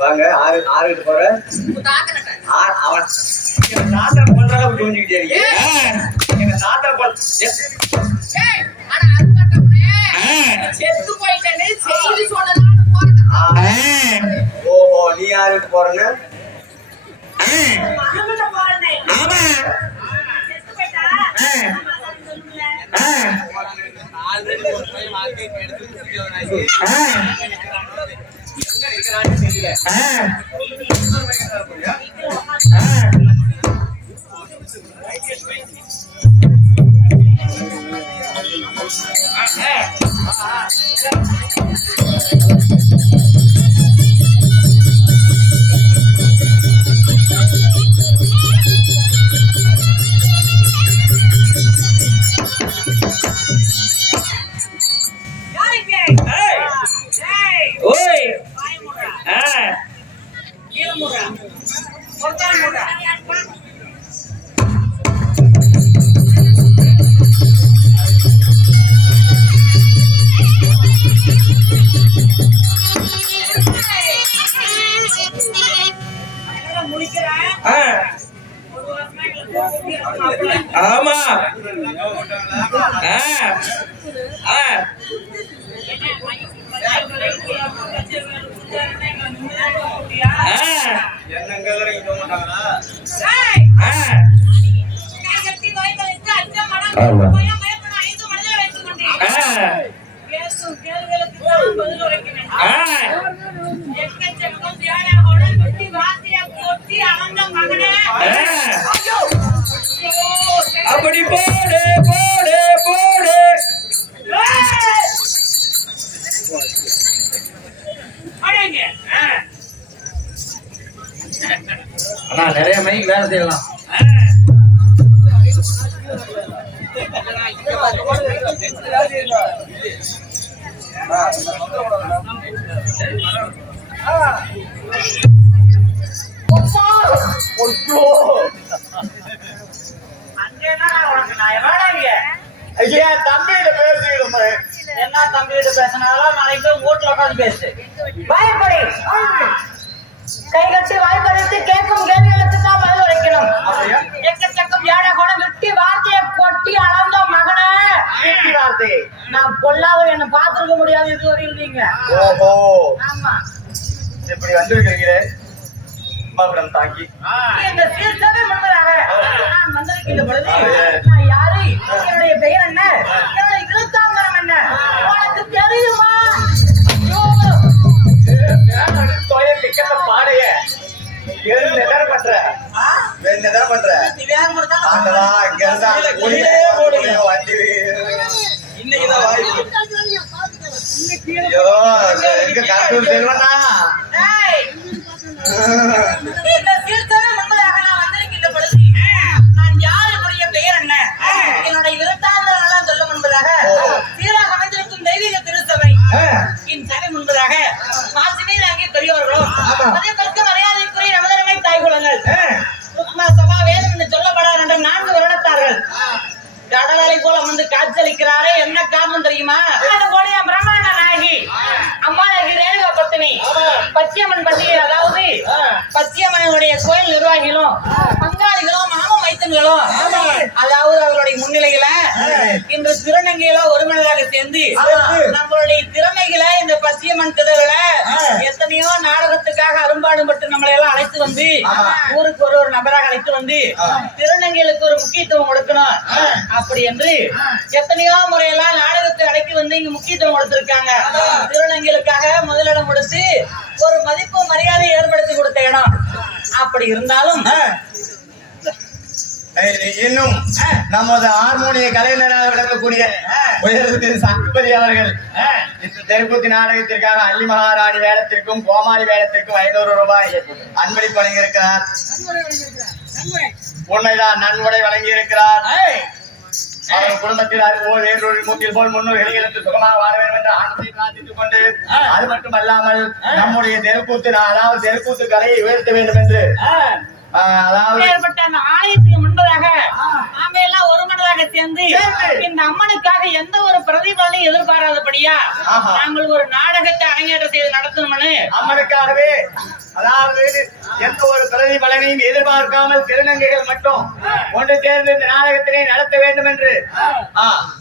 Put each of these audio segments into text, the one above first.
வாங்க ஆறு ஆறு போற அவன் தாத்தா பண்ற அளவுக்கு புரிஞ்சுக்கிட்டே எங்க தாத்தா ஓஹோ நீ யாருக்கு போறன்னு ஆமா அப்படி போடு போடு போடு. ஆனா நிறைய மைக் வேலை செய்யலாம். ஐயா தம்பிகிட்ட பேசிக்கிடுமா? என்ன தம்பிகிட்ட பேசினாலும் நாளைக்கு வீட்டுல உட்காந்து பேசு. வாய்ப்படி கை கட்டி வாய்ப்படித்து கேட்கும் கேள்விகளுக்கு தான் பதில் உரைக்கணும். எக்கச்சக்கம் ஏழை கூட விட்டு வார்த்தையை கொட்டி அளந்த மகனே வார்த்தை நான் பொல்லாத என்ன பார்த்திருக்க முடியாது இதுவரையும் நீங்க. ஓஹோ ஆமா இப்படி வந்திருக்கிறீங்களே மாப்பிடம் தாக்கி இந்த சீர்தவே முன்பதாக நான் வந்திருக்கின்ற பொழுது நான் யாரு, என்னுடைய பெயர் என்ன, என்னுடைய விருத்தாந்தரம் என்ன உனக்கு தெரியுமா? பாடைய பண்ற என்ன பண்ற ஆண்டதா இங்க இருந்தா வண்டி இன்னைக்குதான் வாய்ப்பு. ஐயோ எங்க கருத்து செல்வனா இந்த சீர்தவே முன்பதாக நான் வந்திருக்கின்ற பொழுது நான் யார், என்னுடைய பெயர் என்ன, என்னுடைய விருத்தாந்தரம் எல்லாம் சொல்ல முன்பதாக சீராக அமைந்திருக்கும் தெய்வீக திருச்சபை என் சபை முன்பதாக மாசினீராகிய பெரியோர்களும் அதே பற்றி மரியாதைக்குரிய நமதரமை தாய்குலங்கள் சபா வேதம் என்று சொல்லப்படாத என்ற 4 வருடத்தார்கள் கடலை போல வந்து காட்சியளிக்கிறாரே, என்ன காரணம் தெரியுமா? பிரம்மாண்ட நாயகி அம்மாநாயகி ரேணுகா பத்தினி பச்சையம்மன் பண்டிகை, அதாவது பச்சையம்மனுடைய கோயில் நிர்வாகிகளும் பங்காளிகளும் மாம மைத்தன்களும் அதாவது அவர்களுடைய முன்னிலையில இன்று திருநங்கையில ஒருமனதாக சேர்ந்து நம்மளுடைய திறமைகளை இந்த பச்சையம்மன் திருவிழ எத்தனையோ நாடகத்துக்காக அரும்பாடுபட்டு நம்மளை எல்லாம் அழைத்து வந்து ஊருக்கு ஒரு நபராக அழைத்து வந்து திருநங்கைகளுக்கு ஒரு முக்கியத்துவம் கொடுக்கணும் அப்படி என்று எத்தனையோ முறையெல்லாம் நாடகத்தை அடக்கி வந்து இங்க முக்கியத்துவம் கொடுத்திருக்காங்க. திருநங்கைகளுக்காக முதலிடம் கொடுத்து ஒரு மதிப்பு மரியாதை ஏற்படுத்தி கொடுத்த இடம். அப்படி இருந்தாலும் இன்னும் நமது ஹார்மோனிய கலைஞராக விளங்கக்கூடிய உயர்திரு சக்குபதி அவர்கள் இந்த தெருக்கூத்து நாடகத்திற்காக அள்ளி மகாராணி வேடத்திற்கும் கோமாளி வேடத்திற்கும் 500 ரூபாய் அன்பளிப்பு வழங்கியிருக்கிறார். உண்மைதான், நன்கொடை வழங்கியிருக்கிறார். அவர்கள் குடும்பத்தில் அதுபோல் வேறொரு மூக்கில் போல் முன்னோர்கள் எடுத்து சுகமாக வாழ வேண்டும் என்று ஆண்டவனை பிரார்த்தித்துக் கொண்டு அது மட்டுமல்லாமல் நம்முடைய தெருக்கூத்து அதாவது தெருக்கூத்து கலையை உயர்த்த வேண்டும் என்று அதாவது ஏற்பட்ட அந்த ஆலயத்துக்கு முன்பதாக நாம எல்லாம் ஒருமனதாக சேர்ந்து இந்த அம்மனுக்காக எந்த ஒரு பிரதிபலனையும் எதிர்பாராதபடியா நாங்கள் ஒரு நாடகத்தை அரங்கேற்றம் செய்து நடத்தணும்னு அம்மனுக்காகவே அதாவது எந்த ஒரு பிரதிபலனையும் எதிர்பார்க்காமல் திருநங்கைகள் மட்டும் ஒன்று சேர்ந்து இந்த நாடகத்தினை நடத்த வேண்டும் என்று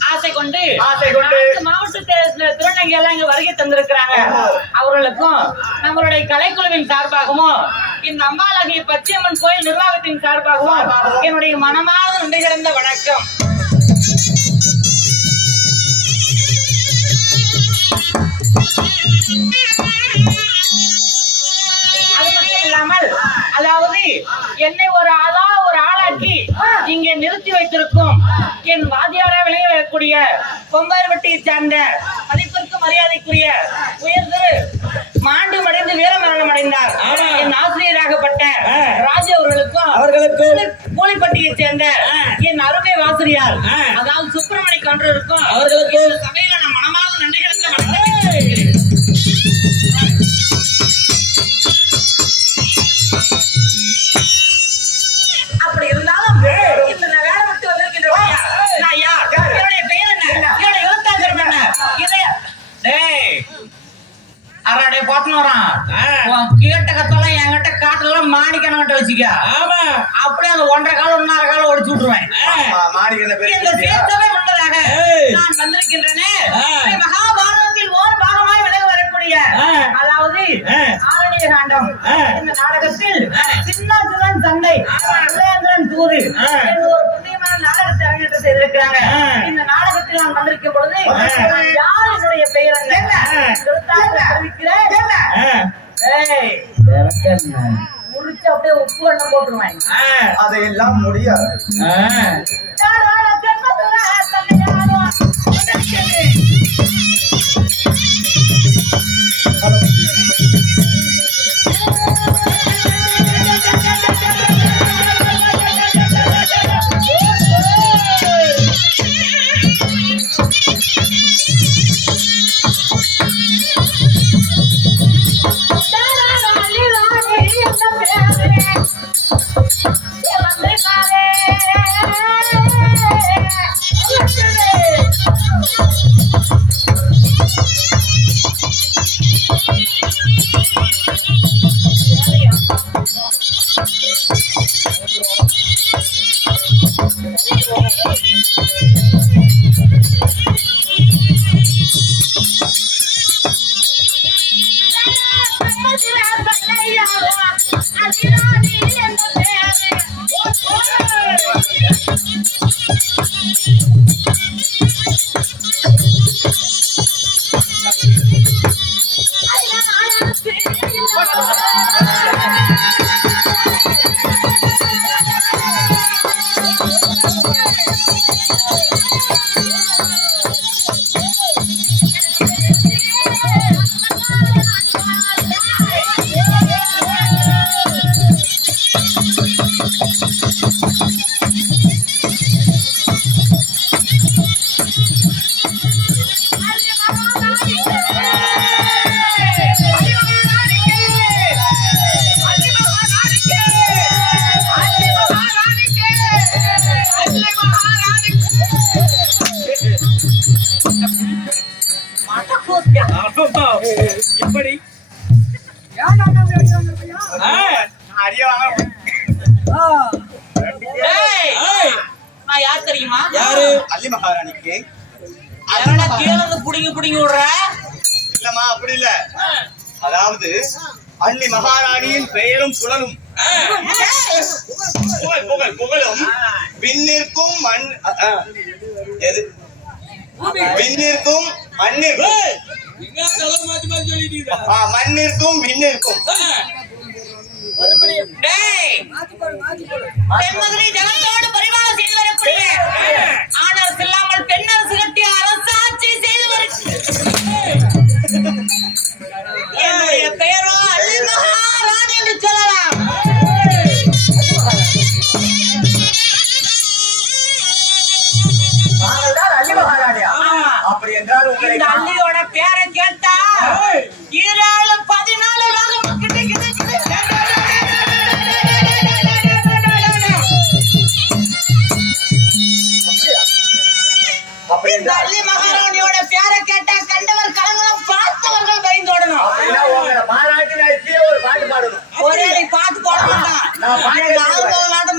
ஆசை கொண்டு மாவட்ட திருநங்கை எல்லாம் இங்க வருகை தந்திருக்கிறாங்க. அவர்களுக்கும் நம்மளுடைய கலைக்குழுவின் சார்பாகவும் இந்த அம்பாலாகிய பச்சையம்மன் கோயில் நிர்வாகத்தின் சார்பாகவும் என்னுடைய மனமார்ந்த நன்றி கிடந்த வணக்கம். அது மட்டும் இல்லாமல் அதாவது என்னை ஒரு ஆளாக்கி இங்கே நிறுத்தி வைத்திருக்கும் என் வாத்தியாரா விளையக்கூடிய கொம்பார்பட்டியை சார்ந்த மதிப்பிற்கு மரியாதைக்குரிய உயர்திரு மாண்டு மடைந்து வீரமரணம் அடைந்தார் என் ஆசிரியராகப்பட்ட ராஜு அவர்களுக்கு கூலிப்பட்டியை சேர்ந்த என் அருமை வாசிரியார் அதாவது சுப்பிரமணி கவுண்டருக்கும் அவர்களுக்கு சபையில நான் மனமாக நன்றி கிடந்த வணக்கம். அப்படி இருந்தாலும் இந்த வேலை விட்டு வந்திருக்கின்ற நான் யார், என்னுடைய பெயர் என்ன, என்னுடைய எழுத்தாளர் என்ன, இதை அறாடே போட்டுன்னு வரான் கேட்ட கத்தெல்லாம் என்கிட்ட காட்டெல்லாம் மாணிக்கணும் வச்சுக்க. ஆமா அப்படியே அந்த 1.5 கால் 1.5 கால் ஒடிச்சு விட்டுருவேன். இந்த சேர்த்தவே முன்னதாக நான் வந்திருக்கின்றனே மகாபாரதத்தில் ஓர் பாகமாய் விலக வரக்கூடிய அதாவது ஆரணிய காண்டம் இந்த நாடகத்தில் சின்னாசுரன் சண்டை இளையந்திரன் தூது ஒரு புண்ணியமான நாடகத்தை அரங்கேற்றம் செய்திருக்கிறாங்க. இந்த நாடகத்தில் நான் வந்திருக்கும் பொழுது யார், என்னுடைய பெயர் என்ன, முடிச்சு அப்படியே உப்பு எண்ணம் போட்டுருவேன். அதையெல்லாம் முடியாது. அரிய வாங்க. ஏய், நான் யார் தெரியுமா? யாரு? அள்ளி மகாராணிக்கு எவனை கீழ இருந்து புடிங்கி புடிங்கி விடுற? இல்லம்மா, அப்படி இல்ல. அதாவது அள்ளி மகாராணியின் பெயரும் புகழும் புகழும் விண்ணிற்கும் எது விண்ணிற்கும் மண்ணிற்கும் மண்ணிற்கும் விண்ணிற்கும். டேய், தென்மதுரை ஜனத்தோடு பரிமாணம் செய்து வரக்கூடிய ஆணரசு இல்லாமல் பெண்ணரசு கட்டி அரசாட்சி செய்து என்னுடைய பெயரோ அள்ளி மகாராணி என்று சொல்லலாம். அள்ளி மகாராணியா? அப்படி என்றால் உங்களை இந்த அள்ளியோட பேரை கேட்டா 14 லோகம் கிடைக்குது. இந்த அள்ளி மகாராணியோட பேரை கேட்டா கண்டவர் கலங்கலம், பார்த்தவர்கள் பயந்தோடணும். ஒரு பாட்டு பாடணும். ஒரே பாட்டு போட மாட்டான்.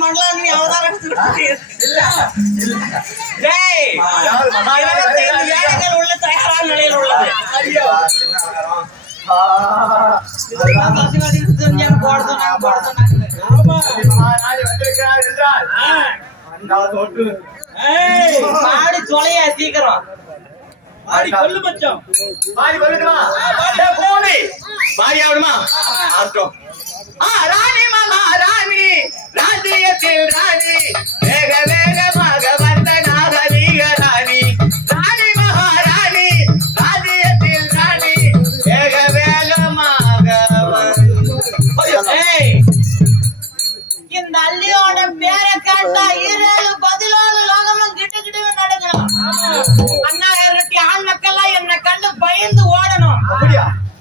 மண்டலாண்டி அவதாரம் டேய், 25 ஏழைகள் உள்ள தயாரான நிலையில் உள்ளது. போட சொன்னாங்க. பாடி தொலையா சீக்கிரம் பாடி கொல்லு மச்சான். பாடி கொல்லுமா? பாடி ஆடுமா? ஆட்டம். ராணி மகாராணி ராஜ்யத்தில் ராணி வேக வேகமாக வந்த நாகரீக ராணி. ராணி மகாராணி ராஜ்யத்தில் ராணி வேக வேகமாக இந்த அள்ளியோட பேரை கேட்டா 17 லோகமும் கிட்ட கிட்ட நடக்கணும். அண்ணா ஆண் மக்கள் என்ன கண்டு பயந்து ஓடணும்.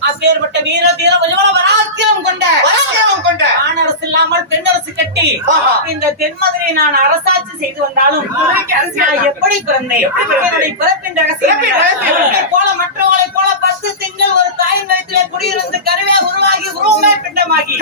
அப்பேற்பட்ட வீர தீர வராக்கிரம் கொண்ட ஆணரசு இல்லாமல் பெண்ணரசு கட்டி இந்த தென்மதுரை நான் அரசாட்சி செய்து வந்தாலும் நான் எப்படி பிறந்தேன்? என்னுடைய பிறப்பின் ரகசியம் போல மற்றவங்களை போல 10 திங்கள் ஒரு தாயின் வயிற்றிலே குடியிருந்து கருவே உருவாகி உருவமே பிண்டமாகி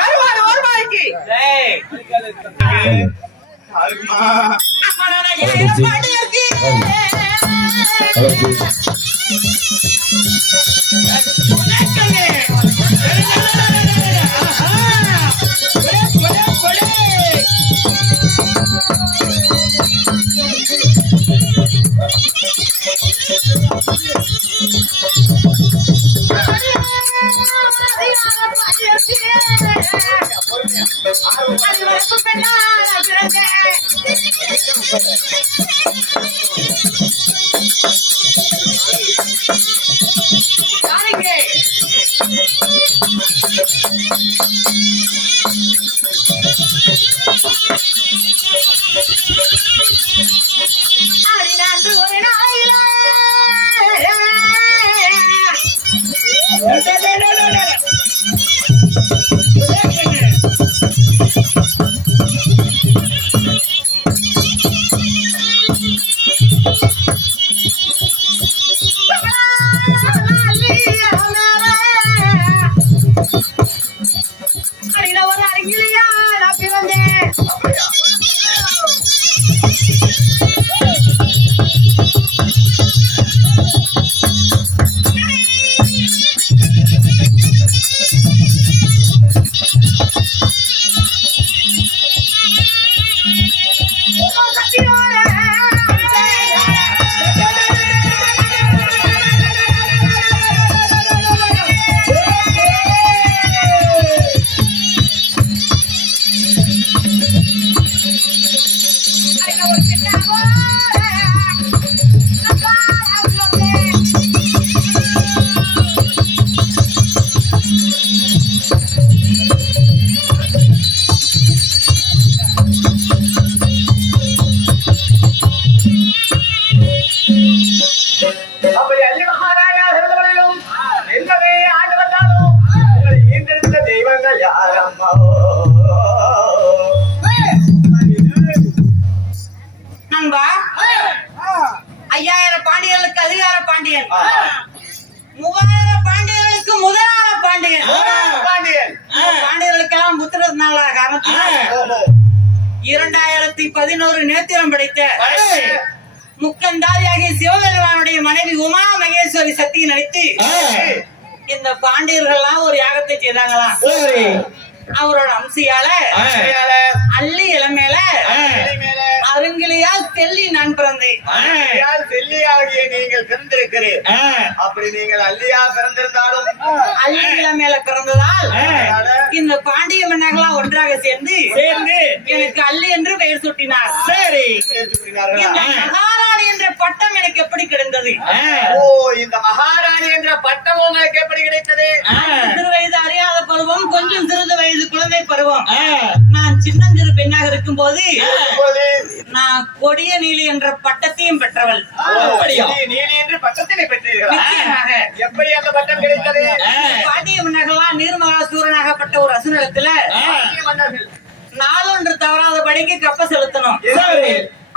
திருநாள காரணத்தினால் 2011 நேத்திரம் படைத்த முக்கந்தாரியாகிய சிவபெருமானுடைய மனைவி உமா மகேஸ்வரி சக்தி நடித்து இந்த பாண்டியர்கள் எல்லாம் ஒரு யாகத்தை செய்தாங்களாம். அவரோட அம்சியால அள்ளி இளமேல அருங்கிலியா செல்லி நான் பிறந்தேன். செல்லியாகிய நீங்கள் பிறந்திருக்கிறீர். அப்படி நீங்கள் அல்லியா பிறந்திருந்தாலும் அள்ளி இளமேல பிறந்ததால் இந்த பாண்டிய மன்னர்களாம் ஒன்றாக சேர்ந்து எனக்கு அள்ளி என்று பெயர் சூட்டினார். சரி, இந்த மகாராணி என்ற பட்டம் எனக்கு எப்படி கிடைத்தது? ஓ, இந்த மகாராணி என்ற பட்டம் உங்களுக்கு எப்படி கிடைத்தது? சிறு வயது அறியாத பருவம், கொஞ்சம் சிறிது வயது குழந்தை பருவம். நான் சின்னஞ்சிறு பெண்ணாக இருக்கும் போது நான் கொடிய நீலி என்ற பட்டத்தையும் பெற்றவள். நீலி என்று பட்டத்தினை பெற்றீர்களா? நிச்சயமாக. எப்படி அந்த பட்டம் கிடைத்தது? பாண்டிய மன்னர்களாம் நீர்மகாசூரனாகப்பட்ட ஒரு அசுரத்துல மன்னர்கள் நாளொன்று தவறாத படிக்கு கப்ப செலுத்தணும்.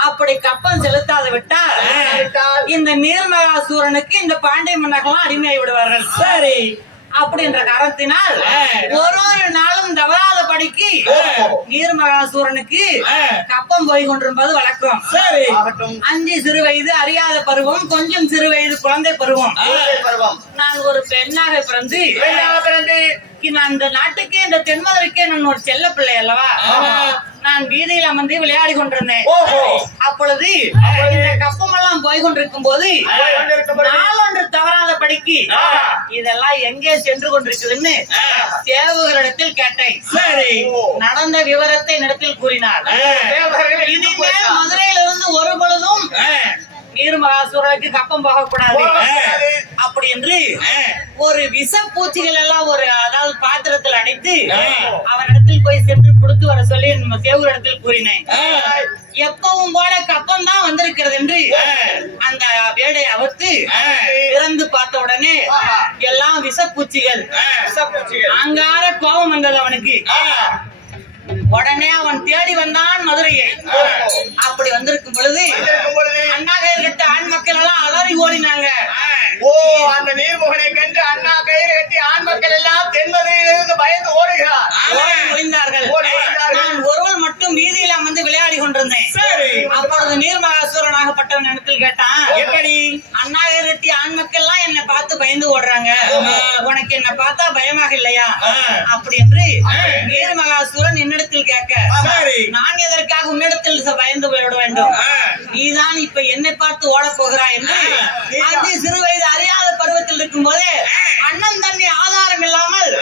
அப்படி கப்பம் செலுத்தாத விட்டால் இந்த நீர்மகாசூரனுக்கு இந்த பாண்டிய மன்னர்களாம் அடிமையாகி விடுவார்கள். சரி, அப்படின்ற காரணத்தினால் ஒரு நாளும் தவறாத படிக்கு நீர்மகாசூரனுக்கு கப்பம் போய் கொண்டிருப்பது வழக்கம். சரி, 5 சிறு வயது அறியாத பருவம், கொஞ்சம் சிறு வயது குழந்தை பருவம். நான் ஒரு பெண்ணாக பிறந்து நான் இந்த நாட்டுக்கே இந்த தென்மதுரைக்கே நான் ஒரு செல்ல பிள்ளை அல்லவா, நான் வீதியில் அமர்ந்து விளையாடி கொண்டிருந்தேன். அப்பொழுது இந்த கப்பம் எல்லாம் போய் கொண்டிருக்கும் போது நாளொன்று தவறாத படிக்கு இதெல்லாம் எங்கே சென்று கொண்டிருக்குதுன்னு தேவர்களிடத்தில் கேட்டேன். சரி, நடந்த விவரத்தை இடத்தில் கூறினார். இனிமேல் மதுரையிலிருந்து ஒரு பொழுதும் நீர்மகாசூரனுக்கு கப்பம் போகக்கூடாது அப்படி என்று ஒரு விஷ பூச்சிகள் எல்லாம் ஒரு அதாவது பாத்திரத்தில் அடைத்து அவனிடத்தில் போய் சென்று கொடுத்து வர சொல்லி நம்ம சேவரிடத்தில் கூறினேன். எப்பவும் போல கப்பம் தான் வந்திருக்கிறது என்று அந்த வேடை அவுத்து திறந்து பார்த்த உடனே எல்லாம் விஷப்பூச்சிகள். அங்கார கோபம் வந்தது அவனுக்கு. உடனே அவன் தேடி வந்தான் மதுரையை. அப்படி வந்திருக்கும் பொழுது அண்ணாகயிறு கட்ட ஆண் மக்கள் எல்லாம் அலறி ஓடினாங்க. ஓ, அந்த நீர்முகனை கண்டு அண்ணா கயிறு கட்டி ஆண் மக்கள் எல்லாம் தென்மதுரையிலிருந்து பயந்து ஓடுகிறார், ஒளிந்தார்கள். நான் ஒருவன் மட்டும் வீதியில் அமர்ந்து விளையாடி கொண்டிருந்தேன். அப்பொழுது நீர்மகாசூரனாகப்பட்டவன் இடத்தில் கேட்டான், எப்படி அண்ணாகயிறு கட்டி ஆண் மக்கள் எல்லாம் என்னை பார்த்து பயந்து ஓடுறாங்க, உனக்கு என்ன பார்த்தா பயமாக இல்லையா அப்படி என்று நீர்மகாசூரன் என்னிடத்தில் கேட்க, நான் எதற்காக உன்னிடத்தில் பயந்து போய்விட வேண்டும், நீதான் இப்ப என்னை பார்த்து ஓட போகிறாய் என்று சிறு வயது அறியாத பருவத்தில் இருக்கும் போதே அண்ணன் தண்ணி ஆதாரம் இல்லாமல்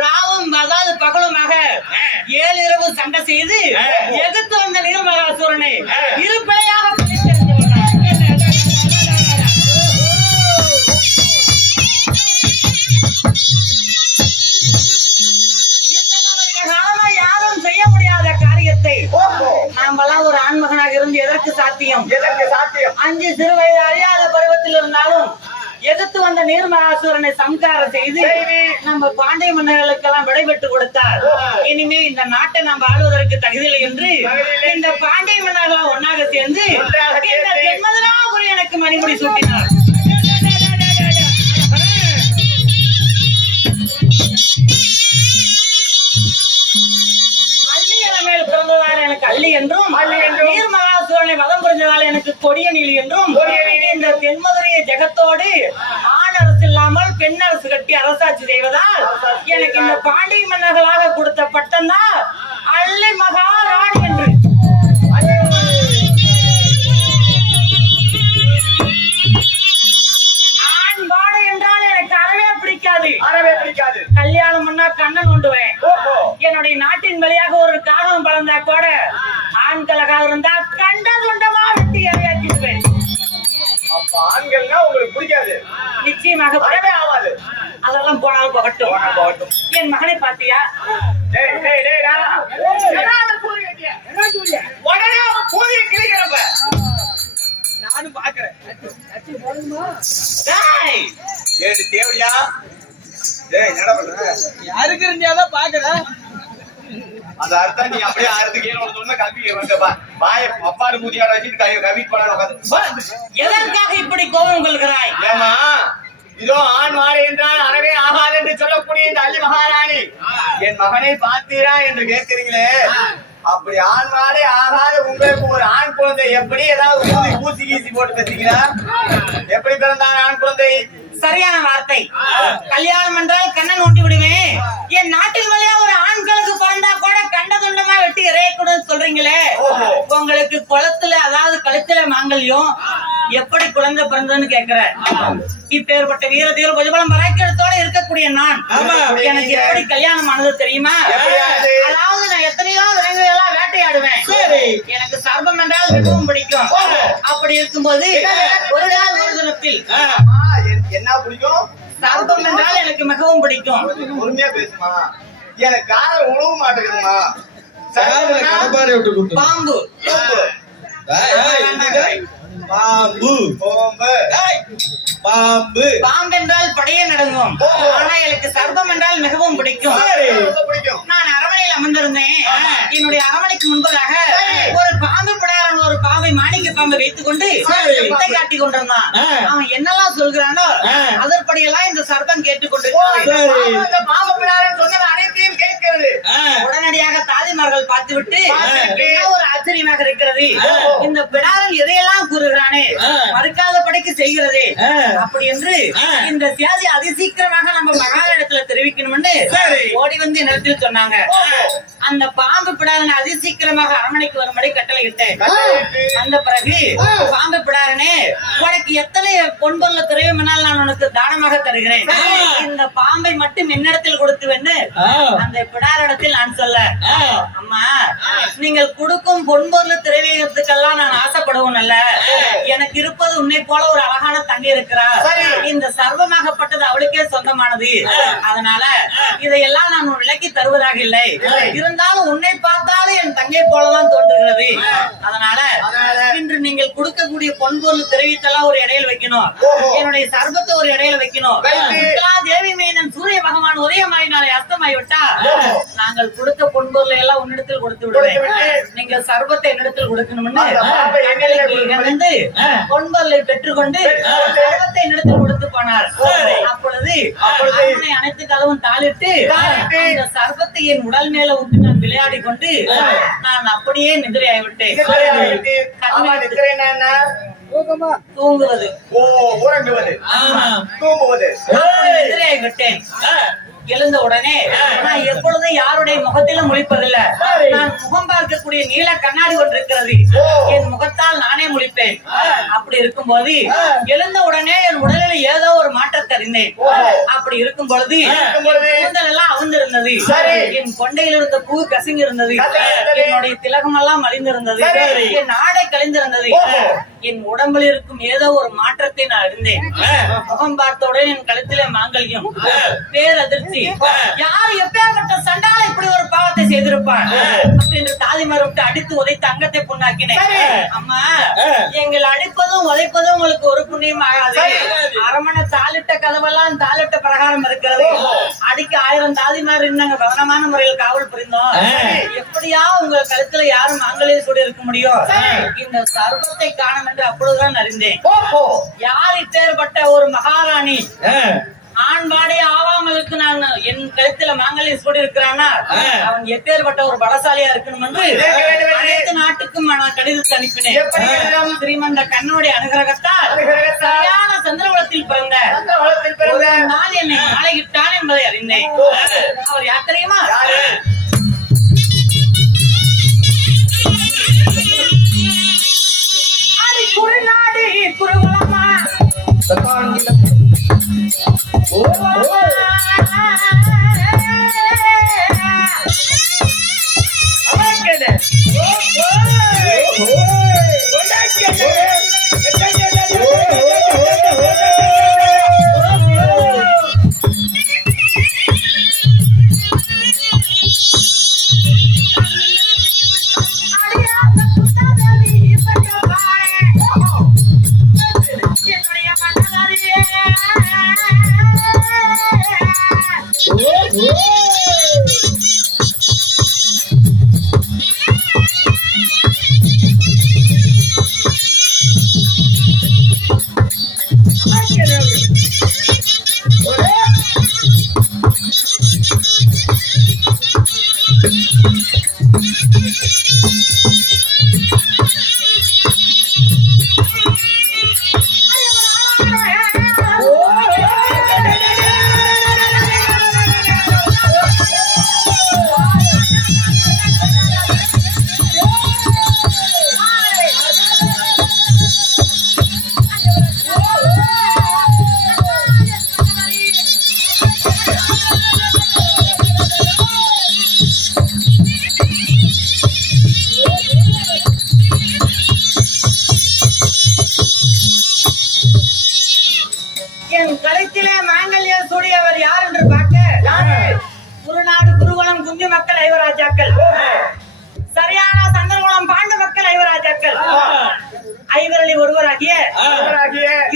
ராவும் அதாவது பகலுமாக 7 இரவு சண்டை செய்து எதிர்த்து வந்த நீர்மகாசூரனை இரு பிழையாக யாரும் செய்ய முடியாத காரியத்தை நாமெல்லாம் ஒரு ஆண்மகனாக இருந்து எதற்கு சாத்தியம்? 5 சிறு வயது அறியாத பருவத்தில் இருந்தாலும் எதிர்த்து வந்த நீர்மகாசூரனை சம்காரம் செய்து நம்ம பாண்டிய மன்னர்களுக்கெல்லாம் விடைபெற்று கொடுத்தார். இனிமே இந்த நாட்டை நாம் ஆளுவதற்கு தகுதியில்லை என்று இந்த பாண்டிய மன்னர்கள் ஒன்னாக சேர்ந்து இந்த தென்மதுராபுரி எனக்கு மணிமுடி சூட்டினார். எனக்கு அள்ளி என்றும் நீர்மகாசூரனை வதம் புரிஞ்சதால் எனக்கு கொடிய நீலி என்றும் இந்த தென்மதுரைய ஜெகத்தோடு ஆண் அரசு இல்லாமல் பெண் அரசு கட்டி அரசாட்சி செய்வதால் எனக்கு இந்த பாண்டிய மன்னர்களாக கொடுத்த பட்டம் தான் அள்ளி மகாராணி என்று. ஆண் பாடு என்றால் எனக்கு அறவே பிடிக்காது. கல்யாணம் பண்ணா கண்ணன் கொண்டுவேன். என்னுடைய நாட்டின் வழியாக ஒரு காலம் பறந்தா கூட ஆண்களாக இருந்தா கண்ட துண்டமா வெட்டி இறையாக்கிடுவேன். ஆண்கள்னா உங்களுக்கு பிடிக்காது? நிச்சயமாக ஆகாது. அதெல்லாம் போனாலும் போகட்டும். என் மகனை பாத்தியா? நானும் பாக்குறேன். தேவையா? யாருக்கு இருந்தாதான் பாக்குறேன். அந்த அர்த்தம் நீ அப்படியே ஆறுதுக்கு கல்வி வாய அப்பாடு மூதியாட வச்சுட்டு கவி படம். எதற்காக இப்படி கோபம் கொள்கிறாய்? ஏமா இதோ ஆண் மாடு என்றால் அறவே ஆகாது என்று சொல்லக்கூடிய இந்த அள்ளி மகாராணி என் மகனை பார்த்தீரா என்று கேட்கிறீங்களே, அப்படி ஆண் மாடே ஆகாத உங்களுக்கு ஒரு ஆண் குழந்தை எப்படி ஏதாவது ஊசி கீசி போட்டு பெற்றீங்களா? எப்படி பிறந்தான் ஆண் குழந்தை? சரியான வார்த்தை. கல்யாணம் என்றால் கண்ணன் ஊட்டி விடுவேன். என் நாட்டின் வழியா ஒரு ஆண்களுக்கு பிறந்தா கூட கண்ட துண்டமா வெட்டி இறையக்கூடாது சொல்றீங்களே, உங்களுக்கு குளத்துல அதாவது கழுத்துல மாங்கல்யம் எப்படி குழந்தை பிறந்ததுன்னு கேக்குற? இப்பேற்பட்ட வீர தீர புஜபலம் பராக்கிரத்தோட இருக்கக்கூடிய நான் எனக்கு எப்படி கல்யாணம் ஆனது தெரியுமா? அதாவது நான் எத்தனையோ விலங்குகளெல்லாம் வேட்டையாடுவேன். எனக்கு சர்பம் என்றால் மிகவும் பிடிக்கும். அப்படி இருக்கும்போது ஒரு நாள் ஒரு தினத்தில் என்ன பிடிக்கும்? சர்பம் என்றால் எனக்கு மிகவும் பிடிக்கும். பொறுமையா பேசுமா, எனக்கு கால உணவு மாட்டேங்குதுமா. பாம்பு பாம்பு பாம்பு பாம்பு என்றால் படையே நடங்கும். ஆனா எனக்கு சர்பம் என்றால் மிகவும் பிடிக்கும். நான் அரண்மனையில் அமர்ந்திருந்தேன். என்னுடைய அரண்மனைக்கு முன்பதாக ஒரு பாம்பு பிடாரன் ஒரு பாம்பை மாணிக்க பாம்பை வைத்துக் கொண்டு வித்தை காட்டிக் கொண்டிருந்தான். அவன் என்னெல்லாம் சொல்கிறானோ அதற்படியெல்லாம் இந்த சர்பம் கேட்டுக்கொண்டிருக்கிறான். பாம்பு பிடாரன் சொன்னது அனைத்தையும் கேட்கிறது. உடனடியாக தாதிமார்கள் பார்த்துவிட்டு ஒரு ஆச்சரியமாக இருக்கிறது, இந்த பிடாரன் எதையெல்லாம் கூறுகிறானே மறுக்காத படைக்கு செய்கிறதே அப்படி என்று இந்த சியாசி அதிசீக்கிரமாக நம்ம மகாலிடத்துல தெரிவிக்கணும்னு ஓடி வந்து என்னிடத்தில் சொன்னாங்க. அந்த பாம்பு பிடாரனை அதிசீக்கிரமாக அரண்மனைக்கு வரும்படி கட்டளையிட்டேன். அந்த பிறகு பாம்பு பிடாரனே உனக்கு எத்தனை பொன்பொருள திரவியம்னால் நான் உனக்கு தானமாக தருகிறேன், இந்த பாம்பை மட்டும் என்னிடத்தில் கொடுத்துவேன்னு அந்த பிடாரிடத்தில் நான் சொல்ல, அம்மா நீங்கள் கொடுக்கும் பொன்பொருள் திரவியத்துக்கெல்லாம் நான் ஆசைப்படுவோம் அல்ல, எனக்கு இருப்பது உன்னை போல ஒரு அழகான தங்கை இருக்கிறார். இந்த சர்வமாகப்பட்டது அவளுக்கே சொந்தமானது. அதனால இதையெல்லாம் நான் விலக்கி தருவதாக இல்லை. இருந்தாலும் உன்னை பார்த்தாலும் என் தங்கை போலதான் தோன்றுகிறது. அதனால இன்று நீங்கள் கொடுக்கக்கூடிய பொன்பொருள் தெரிவித்தெல்லாம் ஒரு இடையில வைக்கணும், என்னுடைய சர்வத்தை ஒரு இடையில வைக்கணும். தேவி மேனன் சூரிய பகவான் உதயமாய் நாளை அஸ்தமாய் விட்டா நாங்கள் கொடுத்த பொன்பொருளை எல்லாம் உன்னிடத்தில் கொடுத்து விடுவேன். நீங்கள் சர்வத்தை என்னிடத்தில் கொடுக்கணும்னு வந்து பொன்பொருளை பெற்றுக்கொண்டு சர்வத்தை என்னிடத்தில் கொடுத்து போனார். அப்பொழுது அனைத்து கலவும் தாளிட்டு அந்த சர்வத்தை என் உடல் மேல விட்டு நான் விளையாடி கொண்டு நான் அப்படியே நிதிரையாகிவிட்டேன். தூங்குவது நிதிரையாகிவிட்டேன். எழுந்த உடனே நான் எப்பொழுதும் யாருடைய முகத்திலும் முழிப்பதில்லை. நான் முகம் பார்க்கக்கூடிய நீல கண்ணாடி ஒன்று இருக்கிறது, என் முகத்தால் நானே முழிப்பேன். அப்படி இருக்கும் போது எழுந்த உடனே என் உடலில் ஏதோ ஒரு மாற்றத்தை அறிந்தேன். அப்படி இருக்கும் பொழுது கூந்தல் எல்லாம் அவிழ்ந்திருந்தது, என் கொண்டையில் இருந்த பூ கசிங்க இருந்தது, என்னுடைய திலகம் எல்லாம் மலிந்திருந்தது, என் ஆடை கழிந்திருந்தது. என் உடம்பில் இருக்கும் ஏதோ ஒரு மாற்றத்தை நான் அறிந்தேன். முகம் பார்த்தவுடன் என் கழுத்திலே மாங்கல்யம், பேரதிர்ச்சி. யார் எப்பேற்பட்ட சண்டால இப்படி ஒரு பாவத்தை செய்திருப்பான் அப்படின்னு தாதிமார் விட்டு அடித்து உதைத்து அங்கத்தை புண்ணாக்கினேன். அம்மா எங்கள் அடிப்பதும் உதைப்பதும் உங்களுக்கு ஒரு புண்ணியம் ஆகாது. அரமனை தாளிட்ட கதவெல்லாம் தாளிட்ட பிரகாரம் இருக்கிறது. அடிக்க 1000 தாதிமார் இருந்தாங்க, கவனமான முறையில் காவல் புரிந்தோம். எப்படியா உங்க கழுத்துல யாரும் மாங்கல்ய சூடி இருக்க முடியும்? இந்த சர்வத்தை காணும் என்று அப்பொழுதுதான் அறிந்தேன். யார் இப்பேற்பட்ட ஒரு மகாராணி ஆண்பாடே ஆவாமலுக்கு நான் என் கழுத்துல மாங்கல்யம் சூடி இருக்கிறானா அவன் எப்பேற்பட்ட ஒரு பலசாலியா இருக்கணும் என்று அனைத்து நாட்டுக்கும் நான் கடிதத்தை அனுப்பினேன். ஸ்ரீமந்த கண்ணனுடைய அனுகிரகத்தால் சரியான சந்திரகுலத்தில் பிறந்த நான் என்னை மாலையிட்டான் என்பதை அறிந்தேன். அவர் யார் தெரியுமா? குறுநாடு குருகுலமா என் கழுத்திலே மாங்கல்யம் சூடியவர் யார் என்று பார்க்க குருநாடு குருகுலம் குஞ்சு மக்கள் ஐவராஜாக்கள், சரியான சந்தர்குளம் பாண்டு மக்கள் ஐவராஜாக்கள், ஐவரளி ஒருவராகிய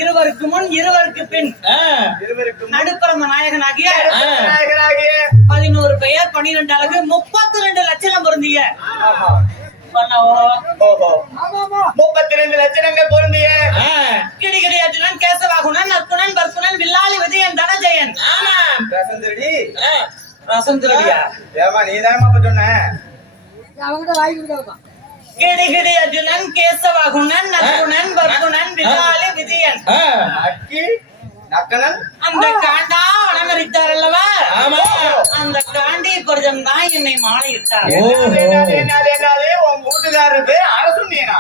இருவருக்கு முன் இருவருக்கு பின் நடுப்பிறந்த நாயகனாகிய 11 பெயர் 12 அழகு 32 லட்சணம் பொருந்திய 32 லட்சணங்கள் பொருந்திய கிடிகிடி அர்ஜுனன் கேசவாகுணன் நற்குணன் பர்குணன் வில்லாளி விஜயன் தனஜயன் ரசந்திரடியா ஏமா நீதானமா சொன்ன கிடிகிடி அர்ஜுனன் கேசவாகுணன் நற்குணன் பர்குணன் வில்லாளி விஜயன் நக்கனன் அந்த காண்டா வனமரித்தார் அல்லவா, அந்த காண்டி பரிதம் தான் என்னை மாலையிட்டார். என்னது உன் வீட்டுக்காரரு பேர் அரசுண்ணா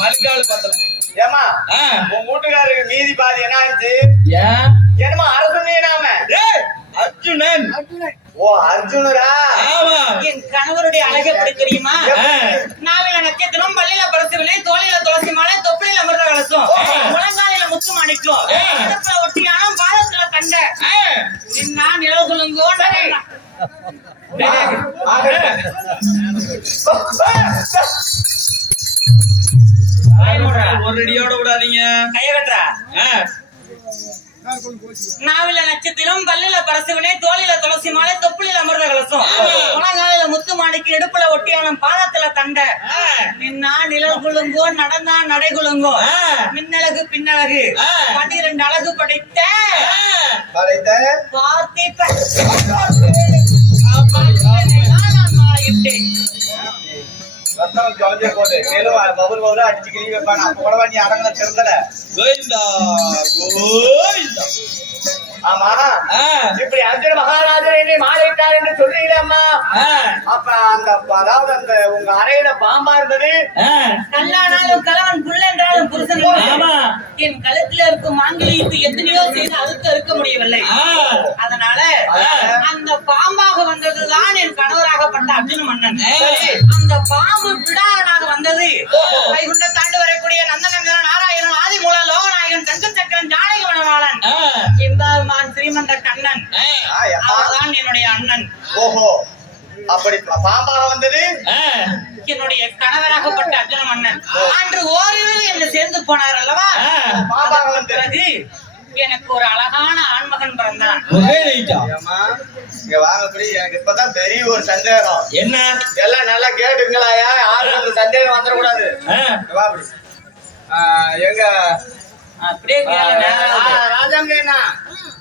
மறுக்கால பார்த்தல ஏமா உன் வீட்டுக்காரருக்கு மீதி பாதி என்ன ஆச்சு? என்னமா அரசுண்ணாம அர்ஜுனன். ஓ அர்ஜுனரா? என் கணவருடைய அழகு எப்படி தெரியுமா? நாவில நட்சத்திரம், பள்ளியில பரசுவினை, தோளில துளசி மாலை, தொப்பில அமிர்த கலசம், முழங்காலில முத்து மாணிக்கம், இடுப்புல ஒட்டியானம், பாதத்துல தண்டை, நின்னா நிலகுலுங்கோ ஒரு அடியோட விடாதீங்க. கைய கட்டுறா. நாவில நட்சத்திரம், பல்லில பரசுவினை, தோளில துளசி மாலை, தொப்புளில அமிர்த கலசம், முழங்காலில முத்து மாணிக்கு, இடுப்புல ஒட்டியானம், பாதத்துல தண்டை, நின்னா நிழல் குலுங்கோ நடந்தா நடை குலுங்கோ, மின்னழகு பின்னழகு 12 அழகு படைத்த பார்த்திபன் நான் மாலையிட்டேன். போது மேலும் பபுல் பபுல அடிச்சு கிளி வைப்பான். அப்ப கூட நீ அரங்கல திறந்தல. ஆமா இப்படி அர்ஜுன மகாராஜர் என்னை மாலையிட்டார் என்று சொல்றீங்களே அம்மா. அப்ப அந்த அதாவது அந்த உங்க அறையில பாம்பா இருந்தது. கல்லானாலும் கலவன் புள்ள என்றாலும் புருஷன். என் கழுத்துல இருக்கும் மாங்கலியத்தை எத்தனையோ செய்து அழுத்த இருக்க முடியவில்லை. அதனால அந்த பாம்பாக வந்ததுதான் என் கணவராகப்பட்ட அர்ஜுன மன்னன். அந்த பாம்பு பிடாரனாக வந்தது வைகுண்ட தாண்டு வரக்கூடிய நந்தனங்கரன் நாராயணன் ஆதிமூலன் லோகநாயகன் தங்க சக்கரன் ஜானகி வனவாளன் எந்தால்மான் ஸ்ரீமந்த கண்ணன் அவர்தான் என்னுடைய அண்ணன். ஓஹோ அப்படி பாம்பாக வந்தது என்னுடைய கணவராகப்பட்ட அர்ஜுன மன்னன். அன்று ஓரிரு என்ன சேர்ந்து போனார் அல்லவா. பாம்பாக வந்த பிறகு எனக்கு ஒரு அழகான ஆண்மகன் பிறந்தான். இங்க வாங்கப்படி எனக்கு இப்பதான் பெரிய ஒரு சந்தேகம். என்ன? எல்லாம் நல்லா கேட்டுங்களாயா, யாரும் அந்த சந்தேகம் வந்துடக்கூடாது. வாப்படி எங்க அப்படியே ராஜாங்க என்ன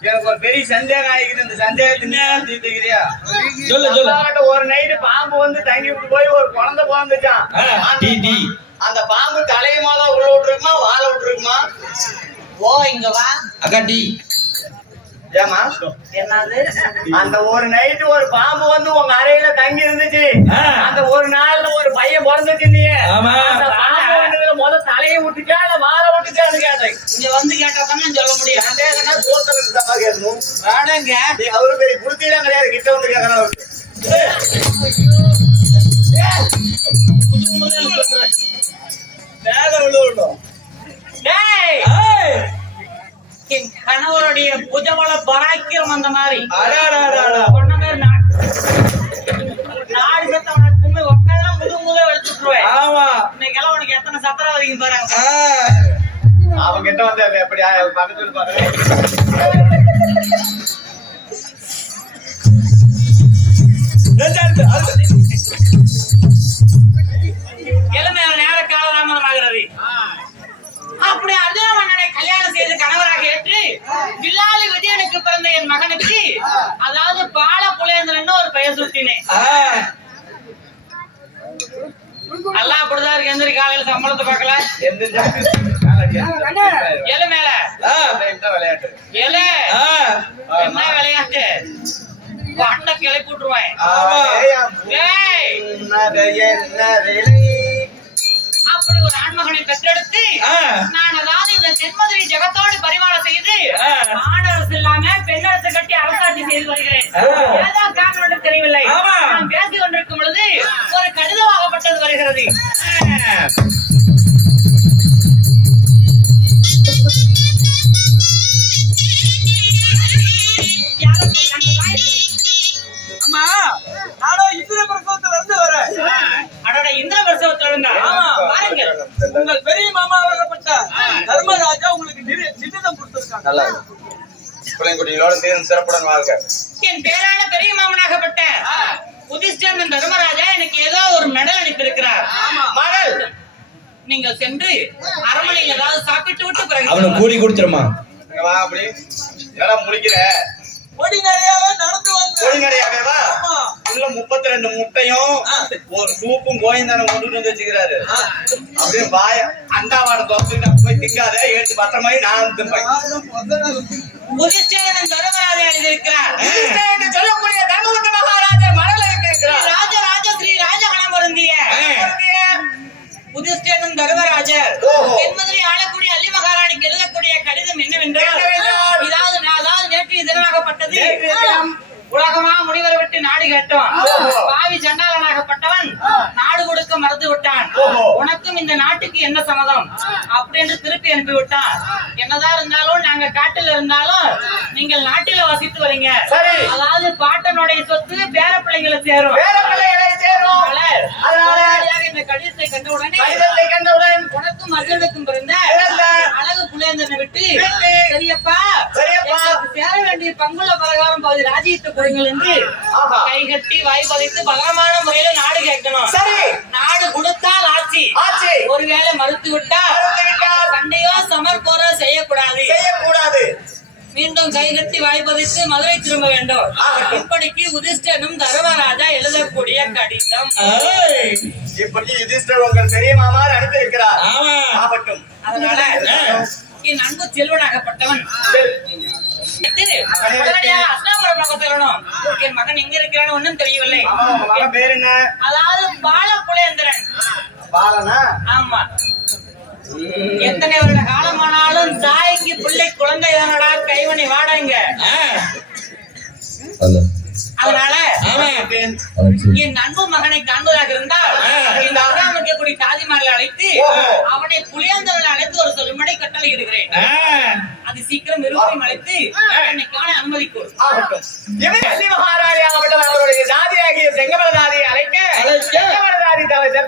எனக்கு ஒரு பெரிய சந்தேகம் ஆகிக்குது. இந்த சந்தேகத்தை தீர்த்துக்கிறியா? சொல்லு. ஒரு நைட்டு பாம்பு வந்து தங்கி விட்டு போய் ஒரு குழந்தை பிறந்துச்சான். அந்த பாம்பு தலையை மேல உள்ள விட்டுருக்குமா வாழை விட்டுருக்குமா? ஓ இங்க வா அக்கா டீ. ஏமா என்னது? அந்த ஒரு நைட்டு ஒரு பாம்பு வந்து உங்க அறையில தங்கி இருந்துச்சு. அந்த ஒரு நாள்ல ஒரு பையன் பிறந்துச்சு. நீ அந்த பாம்பு வந்ததுல முதல் தலையை விட்டுச்சா இல்ல வாழை விட்டுச்சான்னு கேட்டேன். இங்க வந்து கேட்டாதான் சொல்ல முடியும். சந்தேகம்னா சோத்தலுக்கு கேட்கணும். வேடங்க நீ அவரு பெரிய குடுத்தீலாம் கிடையாது. கிட்ட வந்து கேட்கறான். என் கணவருடைய புஜவள பராக்கிரம் அந்த மாதிரி நாடு சத்தவன கும்மி ஒட்டெல்லாம் முதுகுல வச்சுட்டுருவேன். இன்னைக்கெல்லாம் உனக்கு எத்தனை சத்தரா வரைக்கும் பாருங்க. அவங்க கிட்ட வந்து எப்படி பக்கத்துல பாருங்க. இளமையான நேர காலதாமதமாகிறது. அப்படி அர்ஜுன மன்னனை கல்யாணம் செய்து கணவராக ஏற்று வில்லாளி விஜயனுக்கு பிறந்த என் மகன் மகனுக்கு அதாவது பால புலேந்திரன் ஒரு பெயர் சுட்டினேன். எல்லாம் அப்படிதான் இருக்கு. எந்திரி காலையில சம்பளத்தை பார்க்கல. எல மேல விளையாட்டு எல என்ன விளையாட்டு அண்ணன் கிளப்பி விட்டுருவேன். அப்படி ஒரு ஆண்மகனை பெற்றெடுத்து நான் அதாவது இந்த தென்மதுரை ஜெகத்தோடு பரிமாணம் செய்து ஆணரசு இல்லாம பெண்ணரசு கட்டி அரசாட்சி செய்து வருகிறேன். ஏதோ காரணம் தெரியவில்லை. நான் பேசிக் கொண்டிருக்கும் பொழுது ஒரு கடிதமாகப்பட்டது வருகிறது. அம்மா நானும் இந்திர பிரசவத்துல இருந்து வரேன். அடடா இந்திர பிரசவத்துல இருந்தா பாருங்க. உங்கள் பெரிய மாமாவாகப்பட்ட தர்மராஜா உங்களுக்கு நிதிதம் கொடுத்திருக்காங்க. நல்லா பிள்ளைங்குட்டிகளோட சேர்ந்து சிறப்புடன் வாழ்க. என் பேரான பெரிய மாமனாகப்பட்ட உதிஷ்டன் தர்மராஜா எனக்கு ஏதோ ஒரு மெடல் அனுப்பியிருக்கிறார். மகள் நீங்கள் சென்று அரண்மனையில் ஏதாவது சாப்பிட்டு விட்டு பிறகு அவனுக்கு கூடி கொடுத்துருமா. இங்க வா அப்படி இடம் முடிக்கிற பொடி நிறையாவே நடந்து வந்து கோழி கடையாவே வா உள்ள 32 முட்டையும் ஒரு சூப்பும் கோயந்தான கொண்டு வந்து வச்சுக்கிறாரு. அப்படியே வாய அண்டாவாட தோத்துட்டு போய் திங்காத எடுத்து பத்திரமாயி நான் திம்பேன். உதிஷ்டன் தர்மராஜா எழுதியிருக்கிறார். என்று சொல்லக்கூடிய தர்மபுத்த மகாராஜா மணல் இருக்கிறார். ராஜராஜ ஸ்ரீ ராஜகணம் வருந்திய உதிஷ்டன் தர்மராஜர் ஓஹோ. தென்மதுரை ஆளக்கூடிய அல்லி மகாராணிக்கு எழுதக்கூடிய கடிதம் என்னவென்றால் என்னவென்றால்? அதாவது நேற்றைய தினமாகப்பட்டது. நேற்றைய தினம் உலகமா முடிவரை விட்டு நாடு கேட்டோம். ஓஹோ. பாவி சண்டாளனாகப்பட்டவன் நாடு கொடுக்க மறந்து விட்டான். ஓஹோ. உனக்கும் இந்த நாட்டுக்கு என்ன சம்மதம் அப்படின்னு திருப்பி அனுப்பி விட்டான். என்னதான் இருந்தாலும் நாங்க காட்டுல இருந்தாலும் நீங்கள் நாட்டில வசித்து வரீங்க. சரி. அதாவது பாட்டனுடைய சொத்து பேர பிள்ளைங்களை சேரும். வேற பிள்ளைகளை சேரும். அதனால இந்த கடிதத்தை கண்டவுடனே கடிதத்தை கண்டவுடன் உனக்கும் அர்ஜுனுக்கும் பிறந்த பிறந்த அழகு புலேந்தனை விட்டு விட்டு, சரியப்பா சரியப்பா, எங்களுக்கு சேர வேண்டிய பங்குள்ள பிரகாரம் பகுதி ராஜ்யத்தை கொடுங்கள் என்று ஆஹா. கைகட்டி வாய் பதித்து பலமான முறையில நாடு கேட்கணும். சரி. நாடு கொடுத்தால் ஆட்சி, ஆட்சி. ஒருவேளை மறுத்து விட்டால் மறுத்து விட்டால் சண்டையோ சமர்போரோ செய்யக்கூடாது. செய்யக்கூடாது. மீண்டும் கைகட்டி வாய் பதித்து மதுரை திரும்ப வேண்டும். ஆகட்டும். இப்படிக்கு உதிஷ்டனும் தர்மராஜா எழுதக்கூடிய கடிதம். இப்படி யுதிஷ்டர் உங்கள் பெரிய மாமார் அனுப்பியிருக்கிறார். ஆமா. ஆகட்டும். அதனால என் அன்பு செல்வனாகப்பட்டவன் உடனடியாக அஸ்தாபுரம் பக்கம் செல்லணும். என் மகன் எங்க இருக்கிறான்னு ஒன்னும் தெரியவில்லை. ஆமா, உங்க மகன் பேர் என்ன? அதாவது பால புலேந்திரன். பாலனா? ஆமா. எத்தனை வருட காலமானாலும் தாய்க்கு பிள்ளை குழந்தை தானடா கைவனை வாடங்க. அதனால என் அன்பு மகனை காண்பதாக இருந்தால் இந்த அகாமிக்கக்கூடிய தாதிமார்களை அழைத்து அவனை புளியாந்தவனை அழைத்து ஒரு சொல்லும்படி கட்டளை இடுகிறேன். அது சீக்கிரம் இருவரையும் அழைத்து என்னை காண அனுமதிக்கும். ஆகட்டும். இவர் அல்லி மகாராஜா அவருடைய ஜாதியாகிய செங்கமல ஜாதியை அழைக்க செங்கமல ஜாதி தவிர